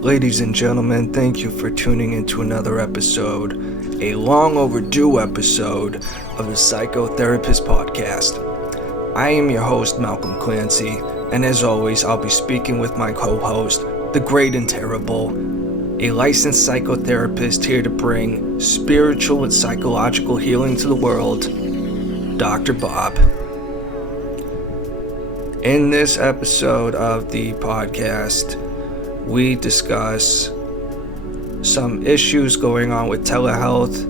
Ladies and gentlemen, thank you for tuning into another episode, a long overdue episode of the Psychotherapist Podcast. I am your host, Malcolm Clancy, and as always, I'll be speaking with my co-host, the great and terrible, a licensed psychotherapist here to bring spiritual and psychological healing to the world, Dr. Bob. In this episode of the podcast, we discuss some issues going on with telehealth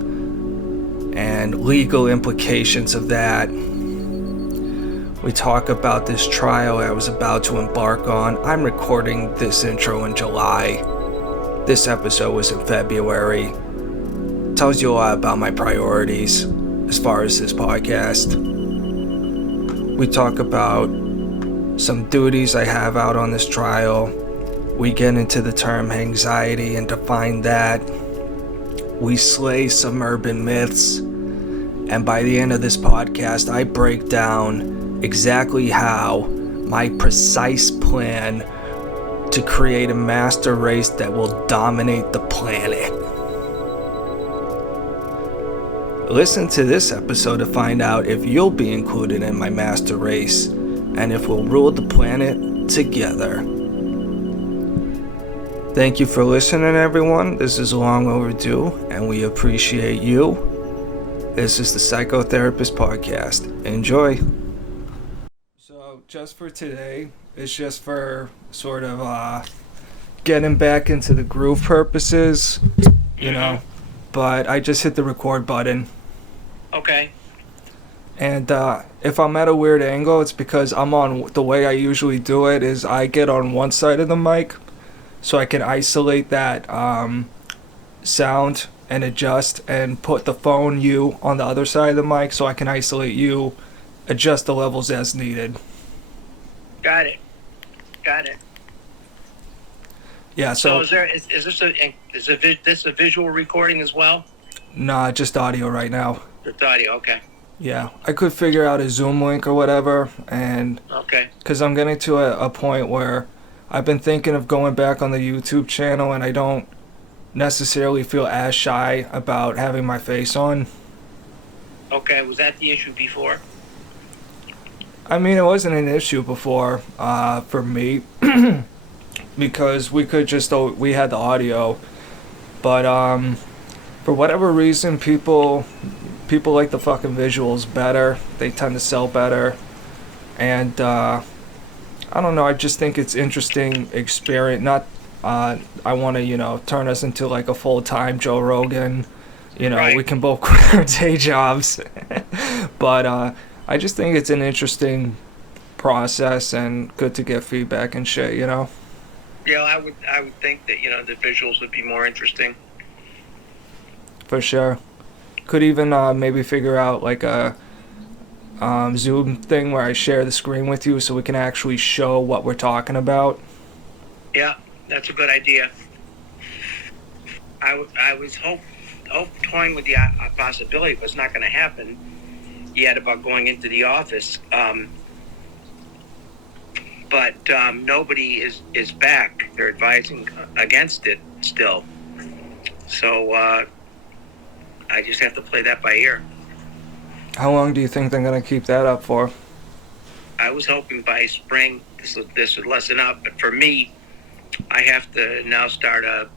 and legal implications of that. We talk about this trial I was about to embark on. I'm recording this intro in July. This episode was in February. Tells you a lot about my priorities as far as this podcast. We talk about some duties I have out on this trial. We get into the term Hangxiety and define that. We slay some urban myths. And by the end of this podcast, I break down exactly how my precise plan to create a master race that will dominate the planet. Listen to this episode to find out if you'll be included in my master race and if we'll rule the planet together. Thank you for listening, everyone. This is long overdue, and we appreciate you. This is the Psychotherapist Podcast. Enjoy. So, just for today, it's just for sort of getting back into the groove purposes, you know. But I just hit the record button. Okay. And if I'm at a weird angle, it's because I'm on, the way I usually do it is I get on one side of the mic, so I can isolate that sound and adjust and put the phone you on the other side of the mic so I can isolate you, adjust the levels as needed. Got it. Yeah, so is this a visual recording as well? Nah, just audio right now. Just audio, okay. Yeah, I could figure out a Zoom link or whatever, and okay, because I'm getting to a point where I've been thinking of going back on the YouTube channel, and I don't necessarily feel as shy about having my face on. Okay, was that the issue before? I mean, it wasn't an issue before for me because we had the audio, but for whatever reason, people like the fucking visuals better. They tend to sell better, and I don't know, I just think it's interesting experience. Not, I want to, turn us into like a full-time Joe Rogan. Right. We can both quit our day jobs. But I just think it's an interesting process and good to get feedback and shit, Yeah, I would think that, the visuals would be more interesting. For sure. Could even maybe figure out like a Zoom thing where I share the screen with you so we can actually show what we're talking about. Yeah, that's a good idea. I was toying with the possibility, but it's not going to happen yet, about going into the office. But nobody is back. They're advising against it still. So I just have to play that by ear. How long do you think they're going to keep that up for? I was hoping by spring this would lessen up, but for me, I have to now start a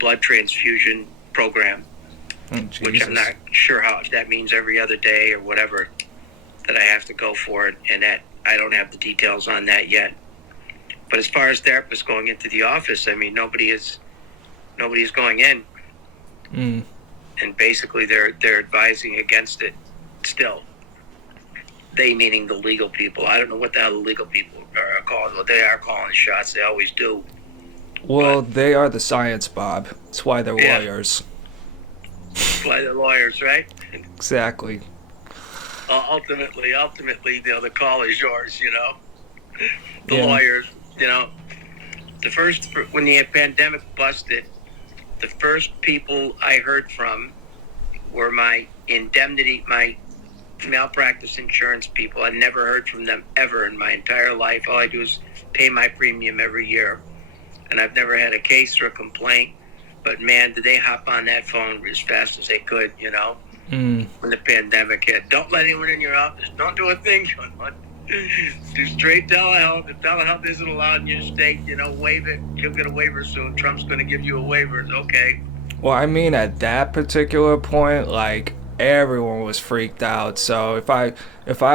blood transfusion program, which I'm not sure if that means every other day or whatever that I have to go for it, and that I don't have the details on that yet. But as far as therapists going into the office, I mean, nobody's going in, and basically they're advising against it still. They meaning the legal people. I don't know what the hell the legal people are calling. Well, they are calling the shots. They always do. Well, they are the science, Bob. That's why they're lawyers. That's why they're lawyers, right? Exactly. Ultimately, the call is yours, The lawyers, when the pandemic busted, the first people I heard from were my malpractice insurance people. I never heard from them ever in my entire life. All I do is pay my premium every year. and I've never had a case or a complaint. But man, did they hop on that phone as fast as they could, when the pandemic hit. Don't let anyone in your office. Don't do a thing. Do straight telehealth. If telehealth isn't allowed in your state, waive it. You'll get a waiver soon. Trump's going to give you a waiver. It's okay. Well, I mean, at that particular point, like, everyone was freaked out. So if I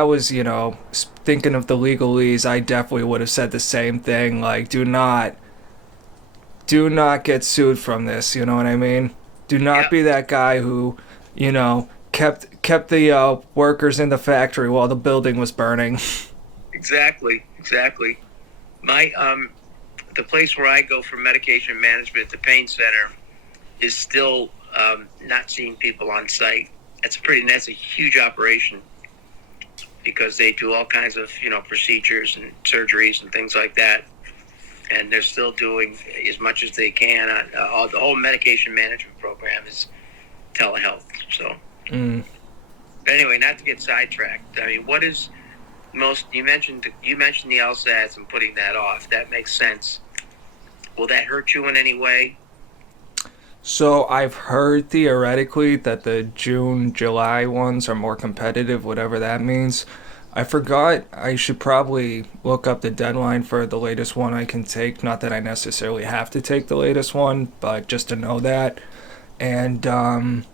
was, thinking of the legalese, I definitely would have said the same thing. Like, do not get sued from this. You know what I mean? Do not be that guy who, kept the workers in the factory while the building was burning. Exactly. My the place where I go for medication management, the pain center, is still not seeing people on site. That's a huge operation because they do all kinds of procedures and surgeries and things like that, and they're still doing as much as they can. The whole medication management program is telehealth. So, but anyway, not to get sidetracked. I mean, what is most? You mentioned the LSATs and putting that off. That makes sense. Will that hurt you in any way? So I've heard theoretically that the June, July ones are more competitive, whatever that means. I forgot. I should probably look up the deadline for the latest one I can take. Not that I necessarily have to take the latest one, but just to know that. And, on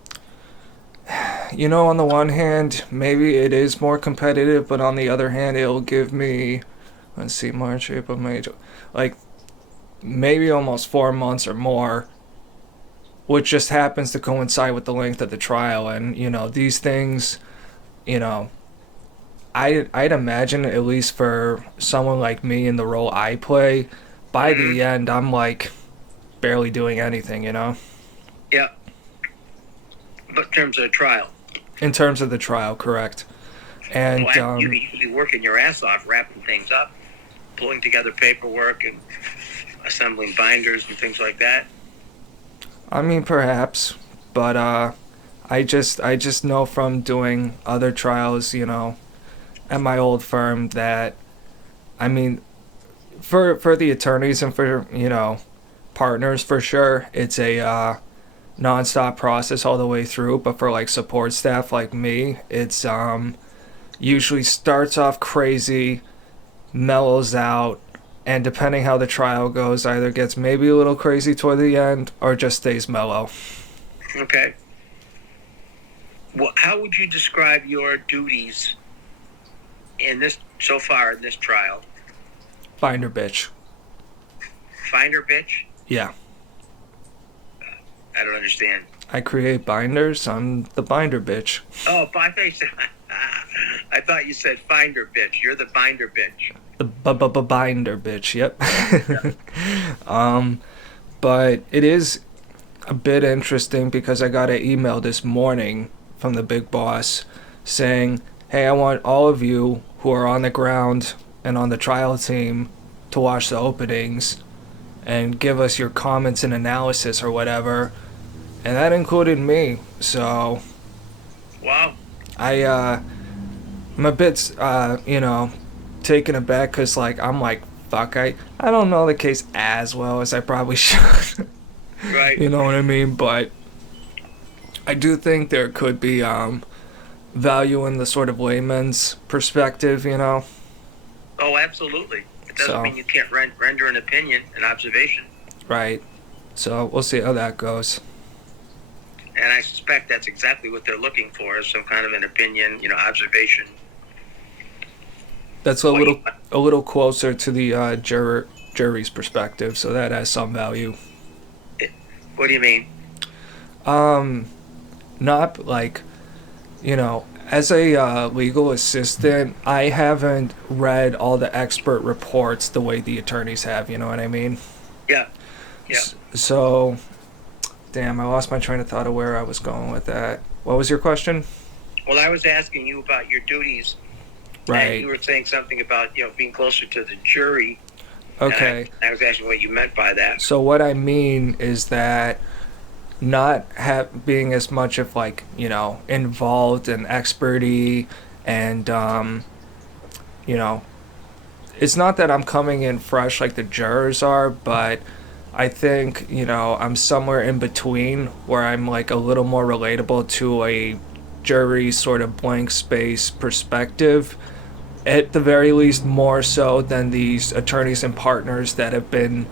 the one hand, maybe it is more competitive, but on the other hand, it'll give me, let's see, March, April, May, like maybe almost 4 months or more, which just happens to coincide with the length of the trial. And, these things, I'd imagine, at least for someone like me in the role I play, by the end, I'm like barely doing anything, Yeah. But in terms of the trial? In terms of the trial, correct. And you usually working your ass off, wrapping things up, pulling together paperwork and assembling binders and things like that. I mean, perhaps, but I just know from doing other trials, at my old firm that, I mean, for the attorneys and for, partners, for sure, it's a nonstop process all the way through. But for like support staff like me, it's usually starts off crazy, mellows out, and depending how the trial goes, either gets maybe a little crazy toward the end or just stays mellow. Okay. Well, how would you describe your duties so far in this trial? Binder bitch. Finder bitch? Yeah. I don't understand. I create binders. I'm the binder bitch. Oh, I thought you said finder bitch. You're the binder bitch. The binder bitch. Yep. But it is a bit interesting because I got an email this morning from the big boss saying, "Hey, I want all of you who are on the ground and on the trial team to watch the openings and give us your comments and analysis or whatever." And that included me. So, wow. I'm a bit, taken aback because, I'm like, fuck, I don't know the case as well as I probably should. Right. You know what I mean? But I do think there could be value in the sort of layman's perspective, Oh, absolutely. It doesn't mean you can't render an opinion, an observation. Right. So we'll see how that goes. And I suspect that's exactly what they're looking for, is some kind of an opinion, observation. That's a little closer to the jury's perspective, so that has some value. What do you mean? Not like, as a legal assistant, I haven't read all the expert reports the way the attorneys have, you know what I mean? Yeah. Yeah. So, damn, I lost my train of thought of where I was going with that. What was your question? Well, I was asking you about your duties. Right. And you were saying something about, being closer to the jury. Okay. I was asking what you meant by that. So what I mean is that not being as much of involved and experty and, it's not that I'm coming in fresh like the jurors are, but I think, I'm somewhere in between where I'm like a little more relatable to a jury sort of blank space perspective. At the very least, more so than these attorneys and partners that have been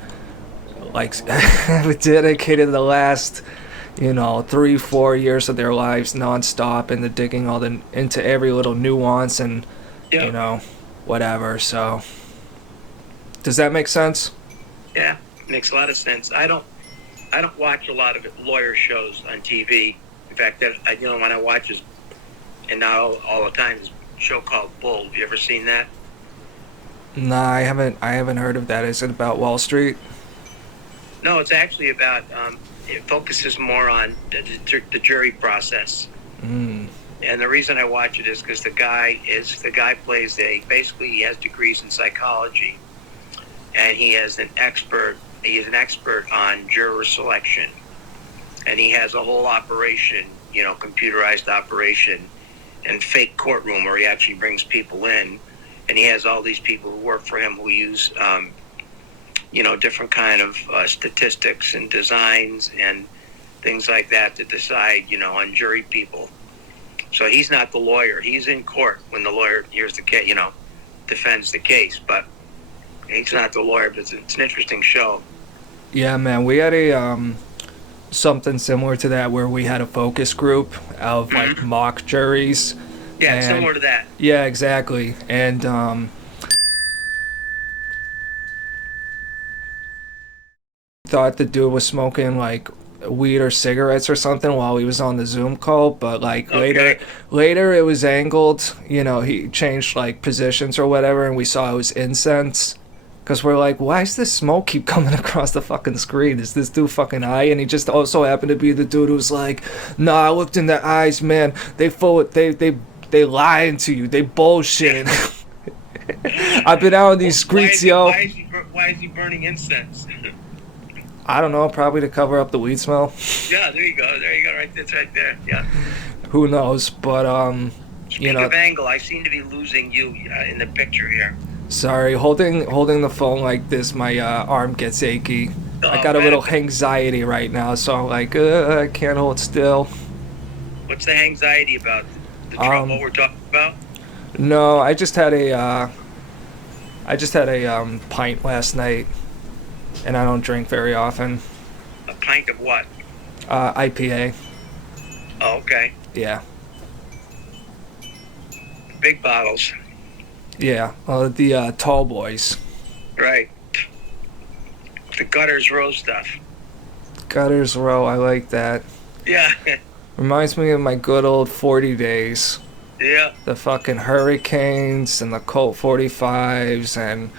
like dedicated the last 3-4 years of their lives nonstop into digging into every little nuance and whatever. So does that make sense? Yeah, makes a lot of sense. I don't watch a lot of lawyer shows on TV. In fact, when I watch is, and now all the time, is a show called Bull. Have you ever seen that? Nah, I haven't heard of that. Is it about Wall Street? No, it's actually about. It focuses more on the jury process. Mm. And the reason I watch it is because the guy plays basically he has degrees in psychology, and he is an expert on juror selection, and he has a whole operation, computerized operation and fake courtroom where he actually brings people in, and he has all these people who work for him who use different kind of statistics and designs and things like that to decide on jury people. So he's not the lawyer. He's in court when the lawyer hears the case, defends the case, but he's not the lawyer. But it's an interesting show. Yeah, man, we had a something similar to that where we had a focus group of like mock juries. Yeah, it's similar to that. Yeah, exactly. And thought the dude was smoking like weed or cigarettes or something while he was on the Zoom call, but like later it was angled, he changed like positions or whatever, and we saw it was incense. Because we're like, why does this smoke keep coming across the fucking screen? Is this dude fucking high? And he just also happened to be the dude who's like, nah, I looked in their eyes, man. They lying to you. They bullshit. I've been out on these streets, yo. Why is he burning incense? I don't know, probably to cover up the weed smell. Yeah, there you go. Right, it's right there. Yeah. Who knows? But Speaking of angle, I seem to be losing you in the picture here. Sorry, holding the phone like this, my arm gets achy. I got a little Hangxiety right now, so I'm like, I can't hold still. What's the Hangxiety about? The trouble we're talking about? No, I just had a pint last night, and I don't drink very often. A pint of what? IPA. Oh, okay. Yeah. Big bottles. Yeah, the tall boys. Right. The Gutters Row stuff. Gutters Row, I like that. Yeah. Reminds me of my good old 40 days. Yeah. The fucking Hurricanes and the Colt 45s and...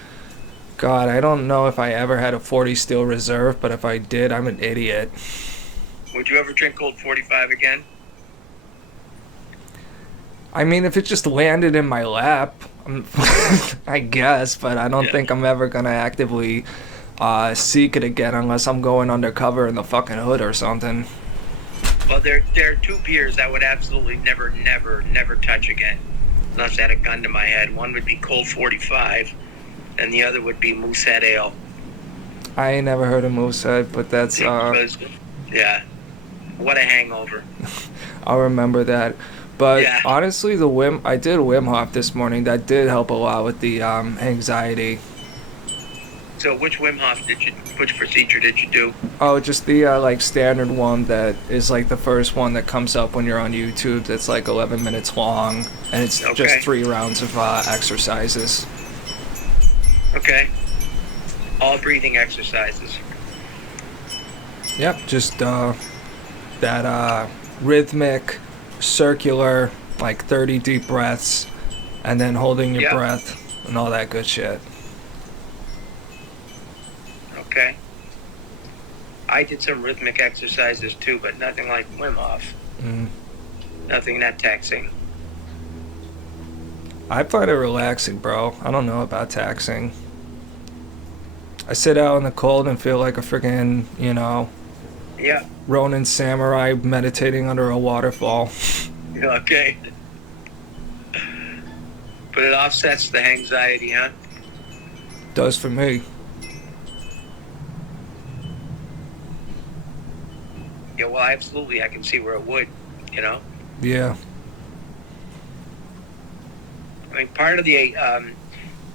God, I don't know if I ever had a 40 Steel Reserve, but if I did, I'm an idiot. Would you ever drink Colt 45 again? I mean, if it just landed in my lap, I guess, but I don't think I'm ever going to actively seek it again unless I'm going undercover in the fucking hood or something. Well, there are two beers I would absolutely never touch again unless I had a gun to my head. One would be Colt 45, and the other would be Moosehead Ale. I ain't never heard of Moosehead, but that's... yeah. What a hangover. I'll remember that. But honestly, I did Wim Hof this morning. That did help a lot with the anxiety. So which procedure did you do? Oh, just the standard one that is like the first one that comes up when you're on YouTube. That's like 11 minutes long, and it's just 3 rounds of exercises. Okay. All breathing exercises. Yep, just that rhythmic, circular, like 30 deep breaths, and then holding your breath and all that good shit. Okay. I did some rhythmic exercises too, but nothing like Wim Hof. Nothing that taxing. I find it relaxing, bro. I don't know about taxing. I sit out in the cold and feel like a friggin', Ronin samurai meditating under a waterfall. Okay. But it offsets the anxiety, huh? Does for me. Yeah, well, absolutely. I can see where it would, you know? Yeah. I mean, part of the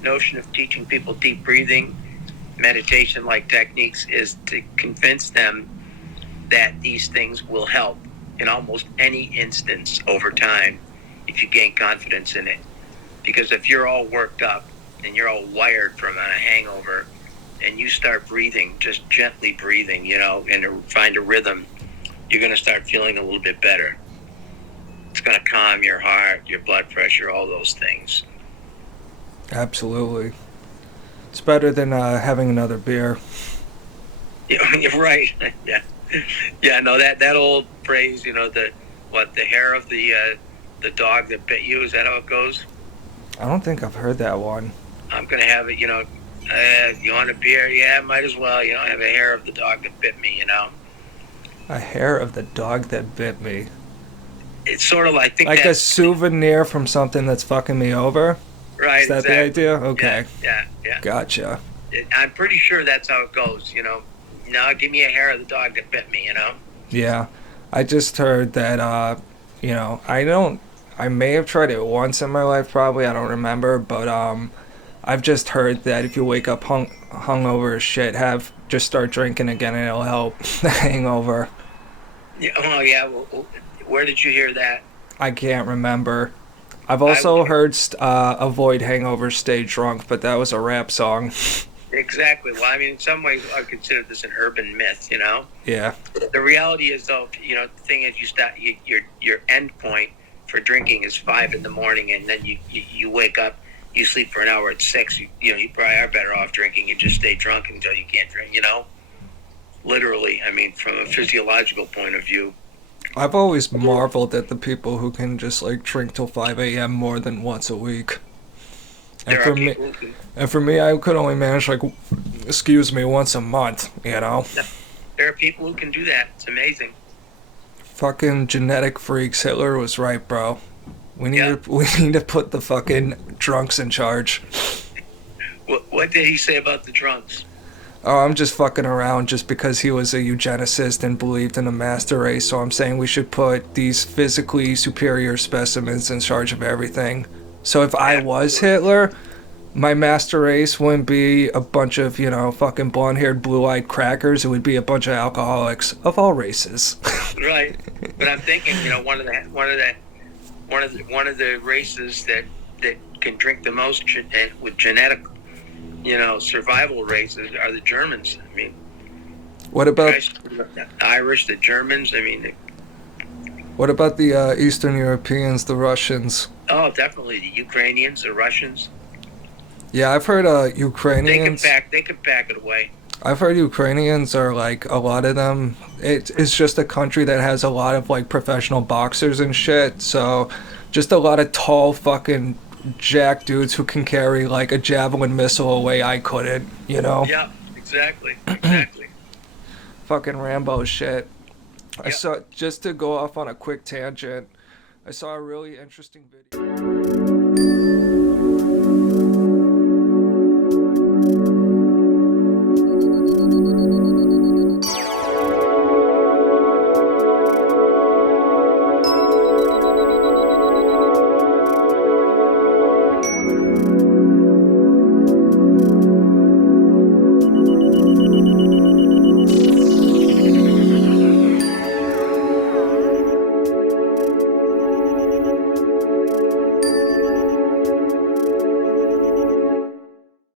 notion of teaching people deep breathing, meditation-like techniques is to convince them that these things will help in almost any instance over time if you gain confidence in it. Because if you're all worked up and you're all wired from a hangover and you start breathing, just gently breathing, you know, and to find a rhythm, you're going to start feeling a little bit better. It's going to calm your heart, your blood pressure, all those things. Absolutely. It's better than having another beer. You're right. Yeah. Yeah, no, that old phrase, you know, the hair of the dog that bit you, is that how it goes? I don't think I've heard that one. I'm going to have it, you know, you want a beer? Yeah, might as well. You know, I have a hair of the dog that bit me, you know. A hair of the dog that bit me. It's sort of like... Like a souvenir from something that's fucking me over? Right, is that exactly. the idea? Okay. Yeah. Gotcha. I'm pretty sure that's how it goes, you know. No, give me a hair of the dog that bit me, you know. Yeah. I just heard that, you know, I may have tried it once in my life, probably. I don't remember. But I've just heard that if you wake up hungover as shit, just start drinking again and it'll help the hangover. Yeah, oh, yeah. Well, where did you hear that? I can't remember. I've also heard avoid hangovers, stay drunk, but that was a rap song. Exactly. Well, I mean, in some ways, I consider this an urban myth, you know? Yeah. The reality is, though, you know, the thing is, your end point for drinking is 5 a.m, and then you wake up, you sleep for an hour at 6. You know, you probably are better off drinking and just stay drunk until you can't drink, you know? Literally, I mean, from a physiological point of view. I've always marveled at the people who can just, like, drink till 5 a.m. more than once a week. And for me, I could only manage, like, once a month, you know? There are people who can do that. It's amazing. Fucking genetic freaks. Hitler was right, bro. We need to put the fucking drunks in charge. What did he say about the drunks? Oh, I'm just fucking around just because he was a eugenicist and believed in a master race, so I'm saying we should put these physically superior specimens in charge of everything. So if I was Hitler, my master race wouldn't be a bunch of, you know, fucking blonde-haired, blue-eyed crackers. It would be a bunch of alcoholics of all races. Right. But I'm thinking, you know, one of the races that can drink the most with genetic, you know, survival races are the Germans. I mean, what about the Irish, the Germans? I mean, what about the Eastern Europeans, the Russians? Oh, definitely the Ukrainians, the Russians. Yeah, I've heard Ukrainians. They can pack it away. I've heard Ukrainians are, like, a lot of them. It's just a country that has a lot of, like, professional boxers and shit. So, just a lot of tall fucking jack dudes who can carry, like, a javelin missile away I couldn't, you know? Yeah, exactly. Fucking Rambo shit. Yep. I saw, just to go off on a quick tangent, I saw a really interesting video.